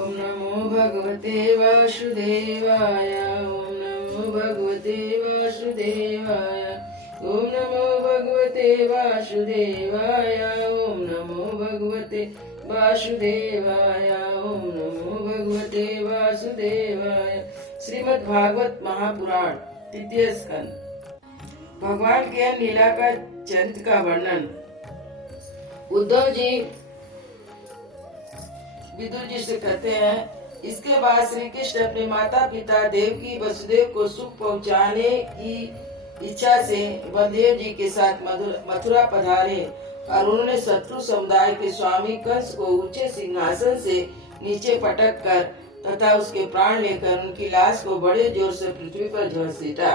ओम नमो भगवते वासुदेवाय। ओम नमो भगवते वासुदेवाय। ओम नमो भगवते वासुदेवाय। ओम नमो भगवते वासुदेवाय। ओम नमो भगवते वासुदेवाय। श्रीमद् भागवत महापुराण तृतीय स्कंद। भगवान के लीला का चरित्र का वर्णन। उद्धव जी विदुर जी से कहते हैं, इसके बाद श्री कृष्ण अपने माता पिता देवकी वसुदेव को सुख पहुंचाने की इच्छा से बलदेव जी के साथ मथुरा पधारे और उन्होंने शत्रु समुदाय के स्वामी कंस को ऊंचे सिंहासन से नीचे पटक कर तथा उसके प्राण लेकर उनकी लाश को बड़े जोर से पृथ्वी पर घसीटा।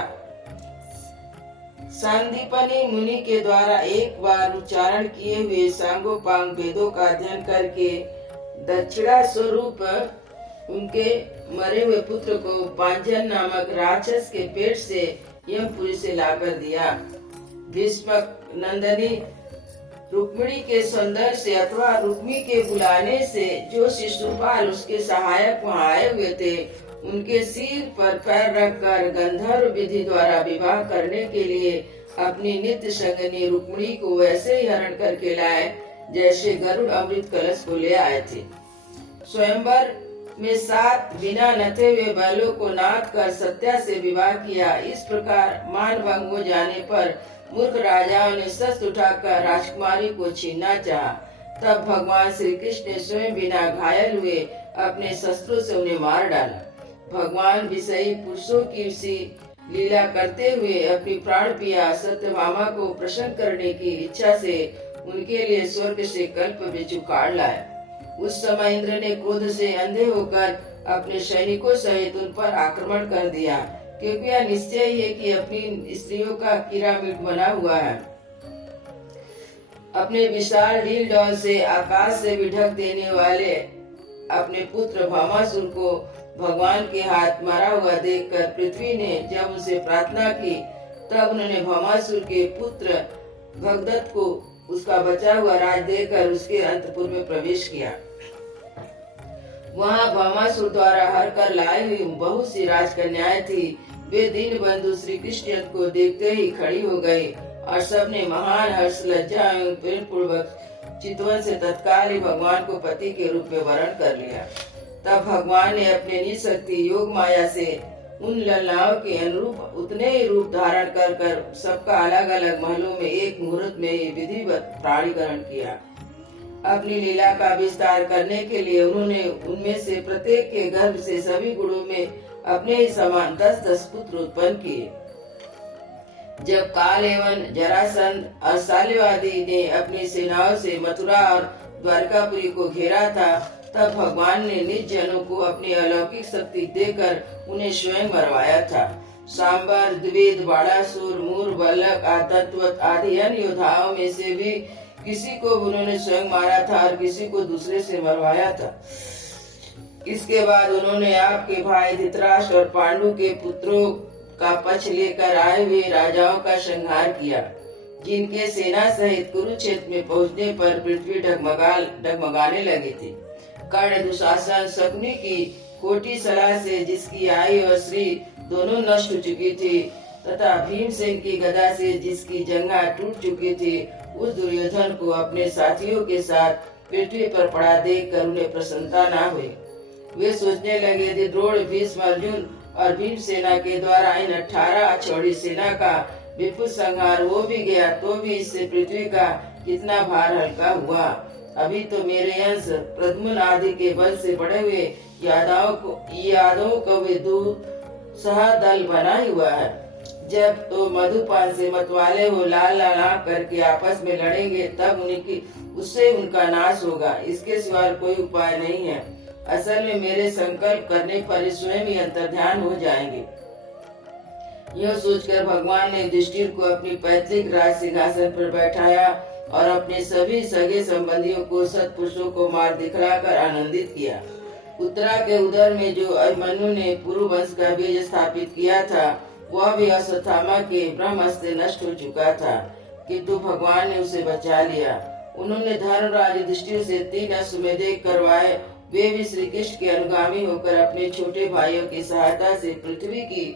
सांदीपनी मुनि के द्वारा एक बार उच्चारण किए हुए सांगोपांग वेदों का अध्ययन करके दक्षिणा स्वरूप उनके मरे हुए पुत्र को पांचन नामक राक्षस के पेट से यमपुरी से लाकर दिया। भीष्मक नंदनी रुक्मिणी के सौंदर्य से अथवा रुक्मी के बुलाने से जो शिशुपाल उसके सहायक वहाँ आए हुए थे, उनके सिर पर पैर रखकर गंधर्व विधि द्वारा विवाह करने के लिए अपनी नित्य संगनी रुक्मिणी को वैसे ही हरण करके लाए जैसे गरुड़ अमृत कलश को ले आए थे। स्वयंवर में 7 बिना नथे हुए बैलों को नाद कर सत्या से विवाह किया। इस प्रकार मान भंग हो जाने पर मूर्ख राजाओं ने शस्त्र उठाकर राजकुमारी को छीनना चाहा। तब भगवान श्री कृष्ण ने स्वयं बिना घायल हुए अपने शस्त्रों से उन्हें मार डाला। भगवान विषयी पुरुषों की सी लीला करते हुए अपनी प्राण प्रिया सत्यभामा को प्रसन्न करने की इच्छा से उनके लिए स्वर्ग से कल्प वृक्ष काट लाया। उस समय इंद्र ने क्रोध से अंधे होकर अपने सैनिकों सहित उन पर आक्रमण कर दिया, क्योंकि यह निश्चय ही है कि अपनी स्त्रियों का कीड़ा-मीट बना हुआ है। अपने विशाल ढील डौल से आकाश से भी ढक देने वाले अपने पुत्र भामासुर को भगवान के हाथ मारा हुआ देखकर पृथ्वी ने जब उनसे प्रार्थना की, तब उन्होंने भामासुर के पुत्र भगदत्त को उसका बचा हुआ राज देकर उसके अंतपुर में प्रवेश किया। वहाँ भामासुर द्वारा हर कर लाई हुई बहुत सी राजकन्याएं थी। वे दीन बंधु श्री कृष्ण को देखते ही खड़ी हो गई और सबने महान हर्ष लज्जा एवं प्रेम पूर्वक चितवन से तत्काल ही भगवान को पति के रूप में वरण कर लिया। तब भगवान ने अपने निशक्ति योग माया से उन ललाओं के अनुरूप उतने ही रूप धारण कर कर सबका अलग अलग महलों में एक मुहूर्त में ही विधिवत प्राणीकरण किया। अपनी लीला का विस्तार करने के लिए उन्होंने उनमें से प्रत्येक के गर्भ से सभी गुणों में अपने ही समान 10-10 पुत्र उत्पन्न किए। जब काल एवं जरासंध और साल्यवादी ने अपनी सेनाओं से मथुरा और द्वारकापुरी को घेरा था, तब भगवान ने निज जनों को अपनी अलौकिक शक्ति देकर उन्हें स्वयं मरवाया था। सांबर, द्विवेद, बाणासुर, मूर, बल्लक, आतंतवत आदि अन्य योद्धाओं में से भी किसी को उन्होंने स्वयं मारा था और किसी को दूसरे से मरवाया था। इसके बाद उन्होंने आपके भाई धृतराष्ट्र और पांडु के पुत्रों का पक्ष लेकर आए हुए राजाओं का संहार किया, जिनके सेना सहित कुरुक्षेत्र में पहुंचने पर पृथ्वी डगमगाने लगी थी। कर्ण, दुशासन, शकुनी की खोटी सलाह से जिसकी आयु और श्री दोनों नष्ट हो चुकी थी तथा भीमसेन की गदा से जिसकी जंघा टूट चुकी थी, उस दुर्योधन को अपने साथियों के साथ पृथ्वी पर पड़ा देखकर उन्हें प्रसन्नता न हुई। वे सोचने लगे थे, द्रोण, भीष्म, अर्जुन और भीमसेना के द्वारा इन 18 अक्षौहिणी सेना का विपुल संहार हो भी गया तो भी इससे पृथ्वी का कितना भार हल्का हुआ। अभी तो मेरे अंश प्रद्युम्न आदि के बल से बड़े हुए यादवों को वे दुस्सह दल बना हुआ है। जब तो मधुपान से मतवाले हो लाल लाल करके आपस में लड़ेंगे, तब उससे उनका नाश होगा। इसके सिवा कोई उपाय नहीं है। असल में मेरे संकल्प करने पर स्वयं ही अंतर्ध्यान हो जाएंगे। यह सोचकर भगवान ने युधिष्ठिर को अपनी पैतृक राज सिंहासन पर बैठाया और अपने सभी सगे संबंधियों को सत्पुरुषों को मार दिखलाकर आनंदित किया। उत्तरा के उदर में जो अभिमन्यु ने पुरु वंश का बीज स्थापित किया था, वह भी अश्वत्थामा के ब्रह्मास्त्र नष्ट हो चुका था, किंतु भगवान ने उसे बचा लिया। उन्होंने धर्मराज युधिष्ठिर से 3 अश्वमेध करवाए वे भी श्री कृष्ण के अनुगामी होकर अपने छोटे भाइयों की सहायता से पृथ्वी की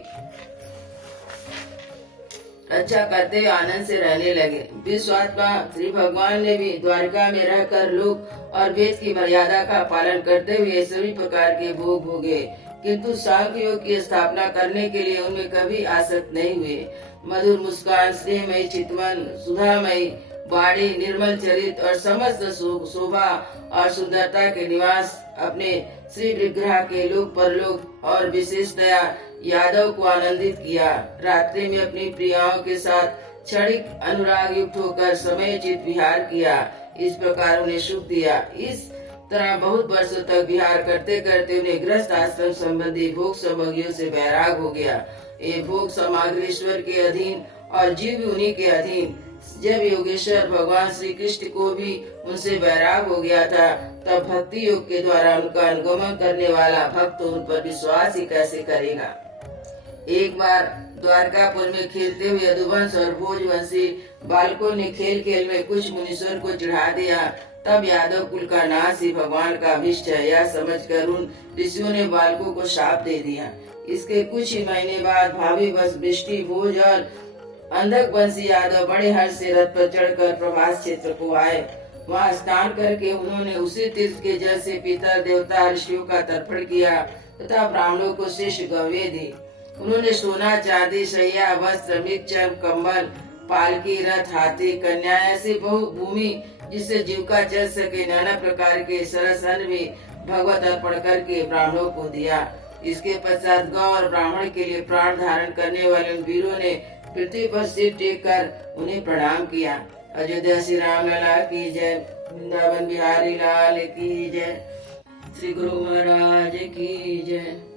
रक्षा करते हुए आनंद से रहने लगे। विश्वात्मा श्री भगवान ने भी द्वारका में रहकर लोक और वेद की मर्यादा का पालन करते हुए सभी प्रकार के भोग भोगे, किंतु सांख्य योग की स्थापना करने के लिए उनमें कभी आसक्त नहीं हुए। मधुर मुस्कान, स्नेहमयी चितवन, सुधामयी वाणी, निर्मल चरित और समस्त शोभा और सुंदरता के निवास अपने श्री विग्रह के लोक परलोक और विशेषतया यादव को आनंदित किया। रात्रि में अपनी प्रियाओं के साथ क्षणिक अनुराग युक्त होकर समयोचित विहार किया। इस प्रकार उन्हें सुख दिया। इस तरह बहुत वर्षों तक विहार करते करते उन्हें गृहस्थ आश्रम संबंधी भोग सामग्रियों से वैराग हो गया। ये भोग सामग्री ईश्वर के अधीन और जीव भी उन्हीं के अधीन। जब योगेश्वर भगवान श्री कृष्ण को भी उनसे वैराग हो गया था, तब भक्ति योग के द्वारा उनका अनुगमन करने वाला भक्त उन पर विश्वास ही कैसे करेगा। एक बार द्वारकापुर में खेलते हुए यदुवंश और भोजवंशी बालकों ने खेल खेल में कुछ मुनीश्वर को चिढ़ा दिया। तब यादव कुल का नाश ही भगवान का अभिष्ट है, यह समझकर उन ऋषियों ने बालकों को शाप दे दिया। इसके कुछ ही महीने बाद भावी बस वृष्टि भोज और अंधक वंशी यादव बड़े हर्ष से रथ पर चढ़कर प्रभास क्षेत्र को आए। वहाँ स्नान करके उन्होंने उसी तीर्थ के जल से पितर देवता ऋषियों का तर्पण किया तथा ब्राह्मणों को श्रेष्ठ गव्य दी। उन्होंने सोना, चांदी, शैया, वस्त्र, मिक्षम, कंबल, पालकी, रथ, हाथी, कन्या ऐसी बहु भूमि जिससे जीविका चल सके नाना प्रकार के सरस अन्न भी भगवत अर्पण करके ब्राह्मणों को दिया। इसके पश्चात गौ और ब्राह्मण के लिए प्राण धारण करने वाले उन वीरों ने पृथ्वी पर सिर टेक कर उन्हें प्रणाम किया। अयोध्या श्री राम लला की जय, वृंदावन बिहारी लाल की जय, श्री गुरु महाराज की जय।